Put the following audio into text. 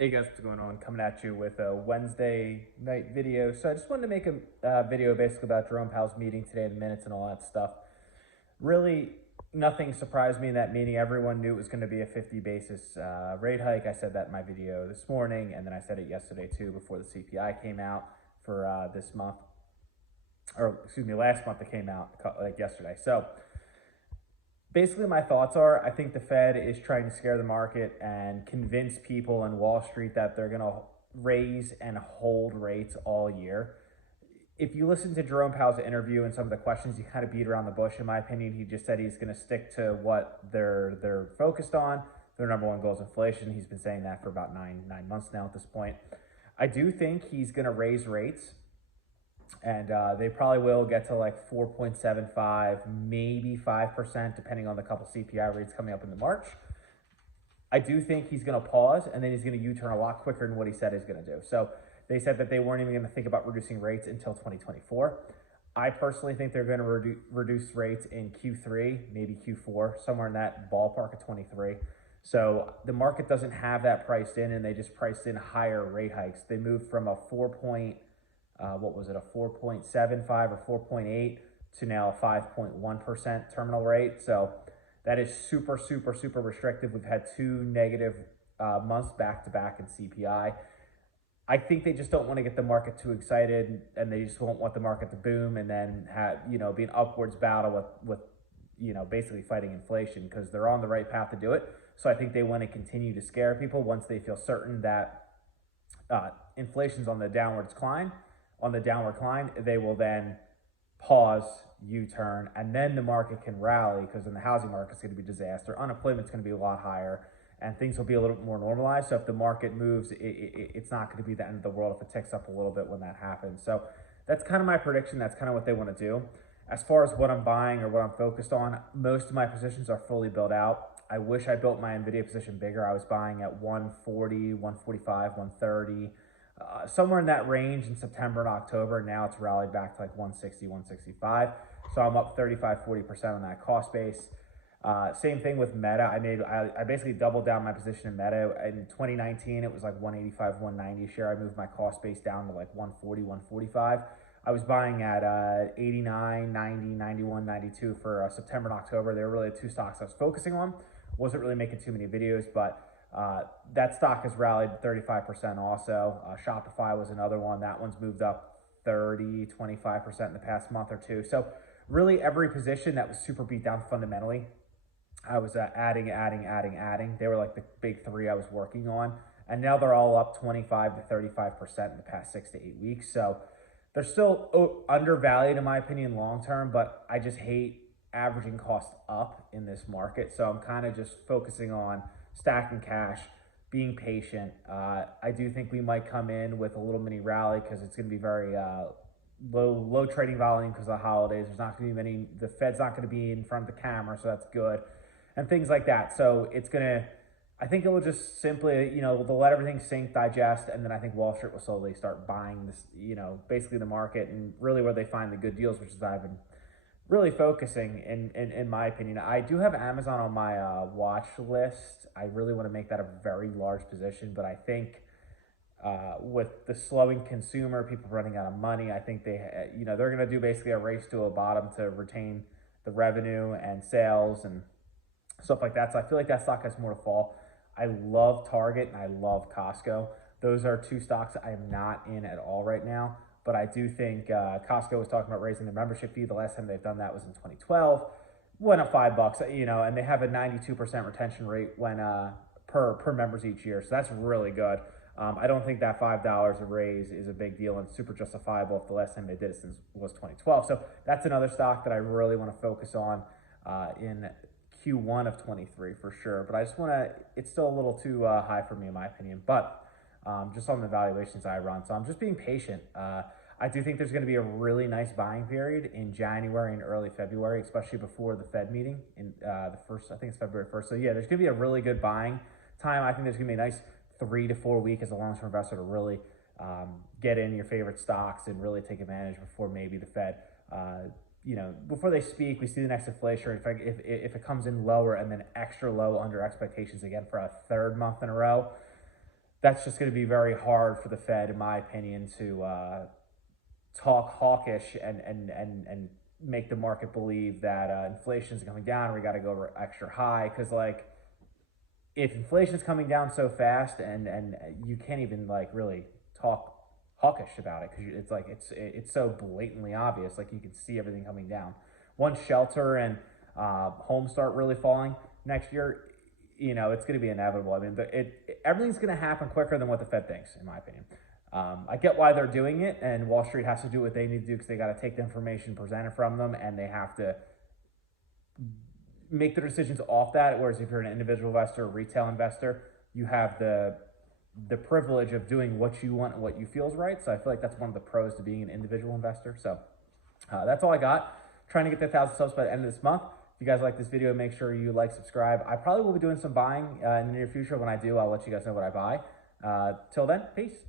Hey guys, what's going on? Coming at you with a Wednesday night video. So I just wanted to make a video basically about Jerome Powell's meeting today, the minutes and all that stuff. Really, nothing surprised me in that meeting. Everyone knew it was going to be a 50 basis rate hike. I said that in my video this morning, and then I said it yesterday too before the CPI came out for this month, or excuse me, last month it came out like yesterday. So basically, my thoughts are I think the Fed is trying to scare the market and convince people in Wall Street that they're going to raise and hold rates all year. If you listen to Jerome Powell's interview and some of the questions, he kind of beat around the bush. In my opinion, he just said he's going to stick to what they're focused on. Their number one goal is inflation. He's been saying that for about nine months now at this point. I do think he's going to raise rates, and they probably will get to like 4.75, maybe 5%, depending on the couple CPI reads coming up in the March. I do think he's going to pause, and then he's going to U-turn a lot quicker than what he said he's going to do. So they said that they weren't even going to think about reducing rates until 2024. I personally think they're going to reduce rates in Q3, maybe Q4, somewhere in that ballpark of 23. So the market doesn't have that priced in, and they just priced in higher rate hikes. They moved from a 4.75 or 4.8 to now a 5.1% terminal rate. So that is super, super, super restrictive. We've had two negative months back to back in CPI. I think they just don't want to get the market too excited, and they just won't want the market to boom and then have, be an upwards battle with basically fighting inflation, because they're on the right path to do it. So I think they want to continue to scare people once they feel certain that inflation's on the downward climb. They will then pause, U-turn, and then the market can rally, because then the housing market's going to be a disaster. Unemployment's going to be a lot higher, and things will be a little bit more normalized. So if the market moves, it's not going to be the end of the world if it ticks up a little bit when that happens. So that's kind of my prediction. That's kind of what they want to do. As far as what I'm buying or what I'm focused on, most of my positions are fully built out. I wish I built my NVIDIA position bigger. I was buying at 140, 145, 130. Somewhere in that range in September and October. Now it's rallied back to like 160, 165. So I'm up 35, 40% on that cost base. Same thing with Meta. I basically doubled down my position in Meta. In 2019, it was like 185, 190 share. I moved my cost base down to like 140, 145. I was buying at 89, 90, 91, 92 for September and October. They were really the two stocks I was focusing on. Wasn't really making too many videos, but that stock has rallied 35% also. Shopify was another one. That one's moved up 30, 25% in the past month or two. So really every position that was super beat down fundamentally, I was adding. They were like the big three I was working on. And now they're all up 25 to 35% in the past 6 to 8 weeks. So they're still undervalued in my opinion long-term, but I just hate averaging cost up in this market. So I'm kind of just focusing on stacking cash, being patient. I do think we might come in with a little mini rally, because it's going to be very low trading volume because of the holidays. There's not going to be many. The Fed's not going to be in front of the camera, so that's good, and things like that. So it's going to. I think it will just simply, they'll let everything sink, digest, and then I think Wall Street will slowly start buying this, basically the market, and really where they find the good deals, which is I've been really focusing in my opinion. I do have Amazon on my watch list. I really want to make that a very large position, but I think with the slowing consumer, people running out of money, I think they're going to do basically a race to a bottom to retain the revenue and sales and stuff like that. So I feel like that stock has more to fall. I love Target and I love Costco. Those are two stocks I am not in at all right now. But I do think Costco was talking about raising the membership fee. The last time they've done that was in 2012. Went up $5, and they have a 92% retention rate when per members each year. So that's really good. I don't think that $5 a raise is a big deal, and super justifiable if the last time they did it since was 2012. So that's another stock that I really want to focus on in Q1 of 23 for sure. But I just want to, it's still a little too high for me in my opinion, but just on the valuations I run. So I'm just being patient. I do think there's going to be a really nice buying period in January and early February, especially before the Fed meeting in the first, I think it's February 1st. So yeah, there's going to be a really good buying time. I think there's going to be a nice 3 to 4 week as a long-term investor to really get in your favorite stocks and really take advantage before maybe the Fed, before they speak. We see the next inflation rate. If it comes in lower and then extra low under expectations again for a third month in a row, that's just going to be very hard for the Fed, in my opinion, to talk hawkish and make the market believe that inflation is coming down. We got to go extra high because like if inflation is coming down so fast and you can't even like really talk hawkish about it because it's like it's so blatantly obvious. Like you can see everything coming down. Once shelter and homes start really falling next year, you know, it's going to be inevitable. I mean, everything's going to happen quicker than what the Fed thinks, in my opinion. I get why they're doing it, and Wall Street has to do what they need to do because they got to take the information presented from them, and they have to make their decisions off that. Whereas if you're an individual investor, a retail investor, you have the privilege of doing what you want and what you feel is right. So I feel like that's one of the pros to being an individual investor. So that's all I got. Trying to get to 1,000 subs by the end of this month. If you guys like this video, make sure you like, subscribe. I probably will be doing some buying in the near future. When I do, I'll let you guys know what I buy. Till then, peace.